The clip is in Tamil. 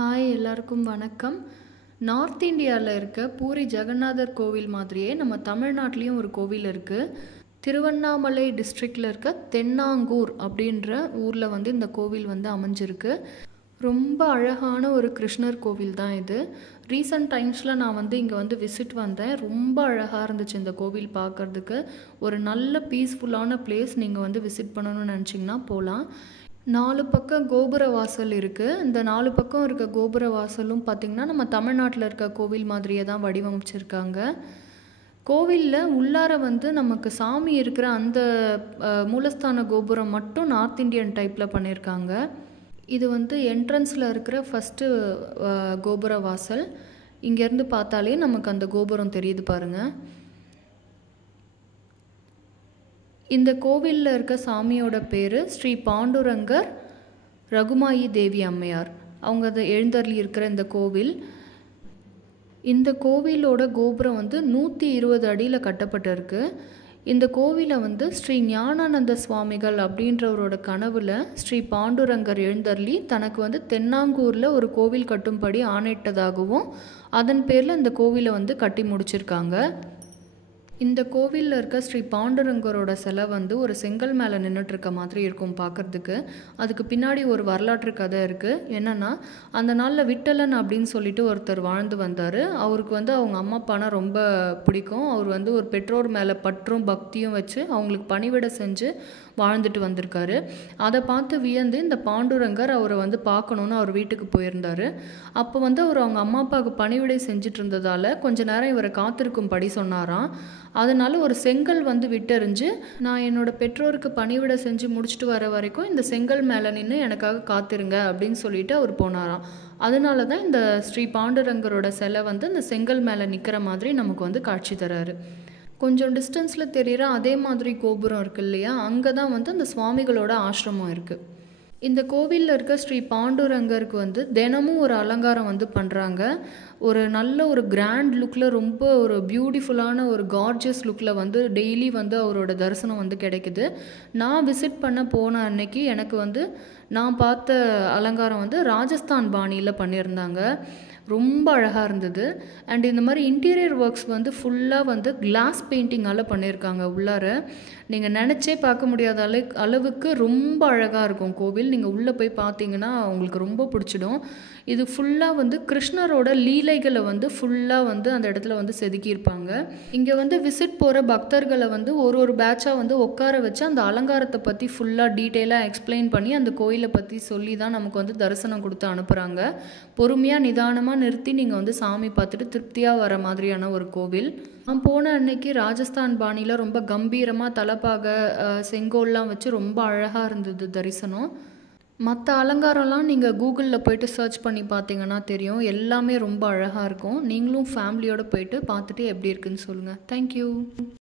ஹாய் எல்லாருக்கும் வணக்கம். நார்த் இந்தியாவில் இருக்க பூரி ஜெகநாதர் கோவில் மாதிரியே நம்ம தமிழ்நாட்டிலையும் ஒரு கோவில் இருக்குது. திருவண்ணாமலை டிஸ்ட்ரிக்டில் இருக்க தென்னாங்கூர் அப்படின்ற ஊரில் இந்த கோவில் அமைஞ்சிருக்கு. ரொம்ப அழகான ஒரு கிருஷ்ணர் கோவில் தான் இது. ரீசன்ட் டைம்ஸில் நான் இங்கே விசிட் வந்தேன். ரொம்ப அழகாக இருந்துச்சு இந்த கோவில் பார்க்குறதுக்கு. ஒரு நல்ல பீஸ்ஃபுல்லான பிளேஸ். நீங்கள் விசிட் பண்ணணும்னு நினச்சிங்கன்னா போகலாம். 4 பக்கம் கோபுர வாசல் இருக்குது. இந்த 4 பக்கம் இருக்க கோபுர வாசலும் பார்த்திங்கன்னா நம்ம தமிழ்நாட்டில் இருக்க கோவில் மாதிரியே தான் வடிவமைச்சிருக்காங்க. கோவிலில் உள்ளார நமக்கு சாமி இருக்கிற அந்த மூலஸ்தான கோபுரம் மட்டும் நார்த் இந்தியன் டைப்பில் பண்ணியிருக்காங்க. இது என்ட்ரன்ஸில் இருக்கிற ஃபஸ்ட்டு கோபுர வாசல். இங்கேருந்து பார்த்தாலே நமக்கு அந்த கோபுரம் தெரியுது பாருங்கள். இந்த கோவிலில் இருக்க சாமியோட பேர் ஸ்ரீ பாண்டுரங்கர் ரகுமாயி தேவி அம்மையார். அவங்க அதை எழுந்தருளி இருக்கிற இந்த கோவில். இந்த கோவிலோட கோபுரம் 120 அடியில் கட்டப்பட்டிருக்கு. இந்த கோவிலை ஸ்ரீ ஞானானந்த சுவாமிகள் அப்படின்றவரோட கனவில் ஸ்ரீ பாண்டுரங்கர் எழுந்தருளி தனக்கு தென்னாங்கூரில் ஒரு கோவில் கட்டும்படி ஆணையிட்டதாகவும் அதன் பேரில் இந்த கோவிலை கட்டி முடிச்சிருக்காங்க. இந்த கோவிலில் இருக்க ஸ்ரீ பாண்டுரங்கரோட சிலை ஒரு செங்கல் மேலே நின்றுட்டுருக்க மாதிரி இருக்கும் பார்க்குறதுக்கு. அதுக்கு பின்னாடி ஒரு வரலாற்று கதை இருக்குது. என்னென்னா, அந்த நாளில் விட்டலன் அப்படின்னு சொல்லிட்டு ஒருத்தர் வாழ்ந்து வந்தார். அவருக்கு அவங்க அம்மா அப்பானா ரொம்ப பிடிக்கும். அவர் ஒரு பெற்றோர் மேலே பற்றும் பக்தியும் வச்சு அவங்களுக்கு பணிவிடை செஞ்சு வாழ்ந்துட்டு வந்திருக்காரு. அதை பார்த்து வியந்து இந்த பாண்டுரங்கர் அவரை பார்க்கணுன்னு அவர் வீட்டுக்கு போயிருந்தார். அப்போ அவர் அவங்க அம்மா அப்பாவுக்கு பணிவிடை செஞ்சுட்டு இருந்ததால் கொஞ்ச நேரம் இவரை காத்திருக்கும்படி சொன்னாராம். அதனால் ஒரு செங்கல் விட்டெறிஞ்சு, நான் என்னோடய பெற்றோருக்கு பணிவிடை செஞ்சு முடிச்சுட்டு வர வரைக்கும் இந்த செங்கல் மேலே நின்று எனக்காக காத்திருங்க அப்படின்னு சொல்லிட்டு அவர் போனாராம். அதனால தான் இந்த ஸ்ரீ பாண்டுரங்கரோட சிலை இந்த செங்கல் மேலே நிற்கிற மாதிரி நமக்கு காட்சி தராரு. கொஞ்சம் டிஸ்டன்ஸில் தெரிகிற அதே மாதிரி கோபுரம் இருக்குது இல்லையா, அங்கே தான் அந்த சுவாமிகளோட ஆசிரமம் இருக்குது. இந்த கோவிலில் இருக்க ஸ்ரீ பாண்டுரங்கருக்கு தினமும் ஒரு அலங்காரம் பண்ணுறாங்க. ஒரு நல்ல ஒரு கிராண்ட் லுக்கில், ரொம்ப ஒரு பியூட்டிஃபுல்லான ஒரு கார்ஜியஸ் லுக்கில் டெய்லி அவரோட தரிசனம் கிடைக்குது. நான் விசிட் பண்ண போன அன்னைக்கு எனக்கு நான் பார்த்த அலங்காரம் ராஜஸ்தான் பாணியில் பண்ணியிருந்தாங்க. ரொம்ப அழகாக இருந்தது. அண்ட் இந்த மாதிரி இன்டீரியர் ஒர்க்ஸ் ஃபுல்லாக கிளாஸ் பெயிண்டிங்கால் பண்ணியிருக்காங்க. உள்ளார நீங்கள் நினச்சே பார்க்க முடியாத அளவுக்கு ரொம்ப அழகாக இருக்கும் கோவில். நீங்கள் உள்ளே போய் பார்த்தீங்கன்னா உங்களுக்கு ரொம்ப பிடிச்சிடும். இது ஃபுல்லாக கிருஷ்ணரோட லீலைகளை ஃபுல்லாக அந்த இடத்துல செதுக்கியிருப்பாங்க. இங்கே விசிட் போகிற பக்தர்களை ஒரு பேட்சாக உட்கார வச்சு அந்த அலங்காரத்தை பற்றி ஃபுல்லாக டீட்டெயிலாக எக்ஸ்பிளைன் பண்ணி அந்த கோயிலை பற்றி சொல்லி தான் நமக்கு தரிசனம் கொடுத்து அனுப்புகிறாங்க. பொறுமையாக நிதானமாக நிறுத்தி நீங்கள் சாமி பார்த்துட்டு திருப்தியாக வர மாதிரியான ஒரு கோவில். நான் போன அன்னைக்கு ராஜஸ்தான் பாணியில் ரொம்ப கம்பீரமாக தலப்பாக செங்கோல்லாம் வச்சு ரொம்ப அழகாக இருந்தது தரிசனம். மற்ற அலங்காரம்லாம் நீங்கள் கூகுளில் போய்ட்டு சர்ச் பண்ணி பார்த்தீங்கன்னா தெரியும். எல்லாமே ரொம்ப அழகாக இருக்கும். நீங்களும் ஃபேமிலியோடு போயிட்டு பார்த்துட்டு எப்படி இருக்குன்னு சொல்லுங்கள். தேங்க்யூ.